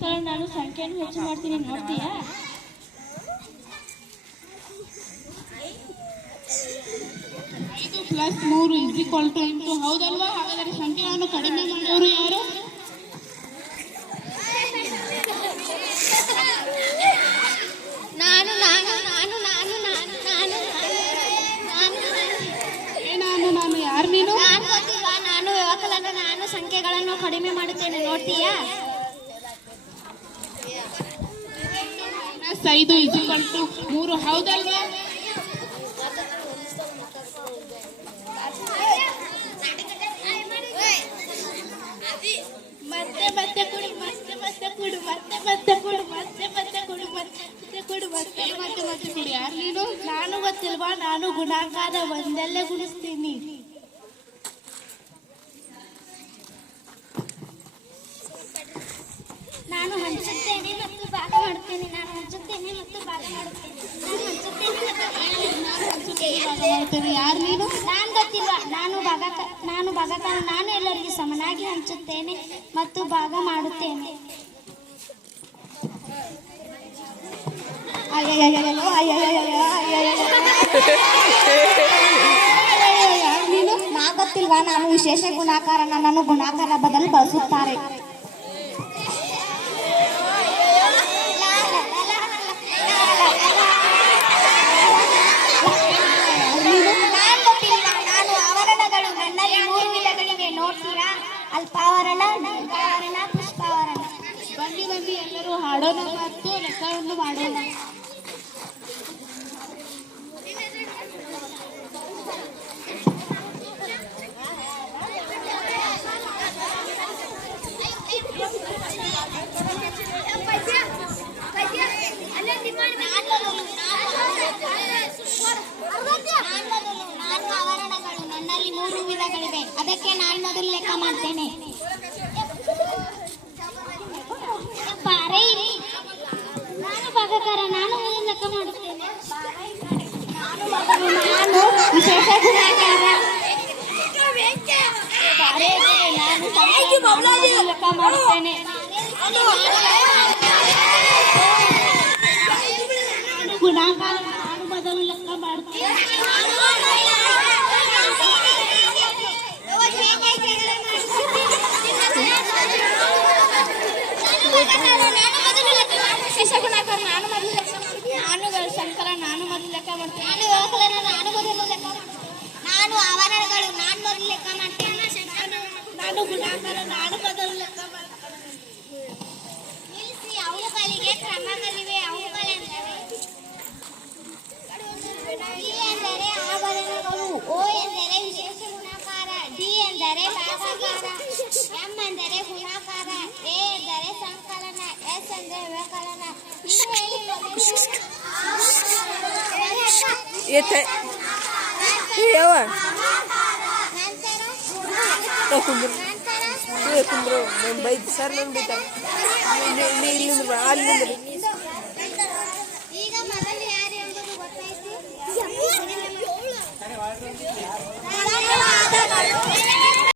ಸಂಖ್ಯೆಯನ್ನು ಹೆಚ್ಚು ಮಾಡ್ತೀನಿ ನೋಡ್ತೀಯಾ? ಐದು ಪ್ಲಸ್ ಮೂರು ಇಸ್ ಈಕ್ವಲ್ ಟು ಎಂಟು ಹೌದಲ್ವಾ? ಹಾಗಾದರೆ ಸಂಖ್ಯೆಯನ್ನು ಕಡಿಮೆ ಮಾಡೋರು ಯಾರು? ನಾನು ನಾನು ನಾನು ನಾನು ನಾನು ನಾನು ನಾನು ನಾನು ನಾನು ಯಾರು ನೀನು? ನಾನು ಗೊತ್ತಿಲ್ವಾ ನಾನು ನಾನು ಸಂಖ್ಯೆಗಳನ್ನು ಕಡಿಮೆ ಮಾಡುತ್ತೇನೆ ನೋಡ್ತೀಯಾ? ಪ್ಲಸ್ ಐದು ಟು ಮೂರು ಹೌದಲ್ವಾ? ಮತ್ತೆ ಮತ್ತೆ ಮತ್ತೆ ಮತ್ತೆ ಮತ್ತೆ ಮತ್ತೆ ಮತ್ತೆ ಮತ್ತೆ ಮತ್ತೆ ಮತ್ತೆ ಮತ್ತೆ ನೀನು? ಗೊತ್ತಿಲ್ವಾ? ನಾನು ಗುಣಾಕಾರ ಒಂದಲ್ಲೇ ಗುಣಿಸ್ತೀನಿ. ನಾನು ಹಂಚುತ್ತೇನೆ ಮಾಡುತ್ತೇನೆ ನಾನು ಹಂಚುತ್ತೇನೆ ಮತ್ತು ಭಾಗ ಮಾಡುತ್ತೇನೆ. ನಾನು ಹಂಚುತ್ತೇನೆ ಮತ್ತು ಯಾರು ನೀನು? ನಾನು ಗೊತ್ತಿಲ್ಲ ನಾನು ಭಾಗ ನಾನು ಭಾಗ ನಾನು ಎಲ್ಲರಿಗೂ ಸಮನಾಗಿ ಹಂಚುತ್ತೇನೆ ಮತ್ತು ಭಾಗ ಮಾಡುತ್ತೇನೆ. ನೀನು? ನಾ ಗೊತ್ತಿಲ್ವಾ. ನಾನು ವಿಶೇಷ ಗುಣಾಕಾರ ನನ್ನನ್ನು ಗುಣಾಕಾರ ಬದಲು ಬಳಸುತ್ತಾರೆ ನಾನ್ ಗೊತ್ತಿಲ್ವಾ? ನಾನು ಆವರಣಗಳು ನನ್ನಲ್ಲಿ ಮೂರು ವಿಧಗಳಿವೆ ನೋಡ್ತೀರಾ ಅಲ್ಪಾವರಣ ದೀರ್ಘಾವರಣ ಪುಷ್ಪಾವರಣ. ಬನ್ನಿ ಬನ್ನಿ ಎಲ್ಲರೂ ಹಾಡೋಣ ಮತ್ತು ಲೆಕ್ಕವನ್ನು ಮಾಡೋಣ. ಮೂರು ವಿಧಗಳಿವೆ ಅದಕ್ಕೆ ನಾನು ಮೊದಲು ಲೆಕ್ಕ ಮಾಡ್ತೇನೆ ಬಾರೆ ಇಲ್ಲಿ. ನಾನು ಭಾಗಕಾರ ನಾನು ಮೊದಲು ಲೆಕ್ಕ ಮಾಡುತ್ತೇನೆ ನಾನು ಮೊದಲು ನಾನು ವಿಶೇಷ ಗುಣಾಕಾರ ಬಾರೆ ಇಲ್ಲಿ. ನಾನು ಸಂಖ್ಯೆ ನಾನು ಮೊದಲು ಲೆಕ್ಕ ಮಾಡುತ್ತೇನೆ ನಾನು ಗುಣಾಕಾರ ನಾನು ಮೊದಲು ಲೆಕ್ಕ ಮಾಡುತ್ತೇನೆ ವಿಶೇಷ ಗುಣಾಕಾರ ನಾನು ಮೊದಲು ಲೆಕ್ಕ ಮಾಡ್ತೀನಿ. ನಾನು ಶಂಕರ ನಾನು ಮೊದಲು ಲೆಕ್ಕ ಮಾಡ್ತೀನಿ. ನಾನು ವ್ಯವಕಲನ ನಾನು ಮೊದಲು ಲೆಕ್ಕ ಮಾಡ್ತೀನಿ. ನಾನು ಆವರಣಗಳು ನಾನು ಮೊದಲು ಲೆಕ್ಕ ಮಾಡ್ತೇನೆ. ನಾನು ಗುಲಾಬರ ನಾನು Yeter. Yavaş. Dokundur. Dokundur. Ben baydı sar ben baydı. Ne ne ilin bra al ne bra. ಈಗ ಮೊದಲು ಯಾರು ಹೇಳೋದು ಗೊತ್ತಾಯ್ತು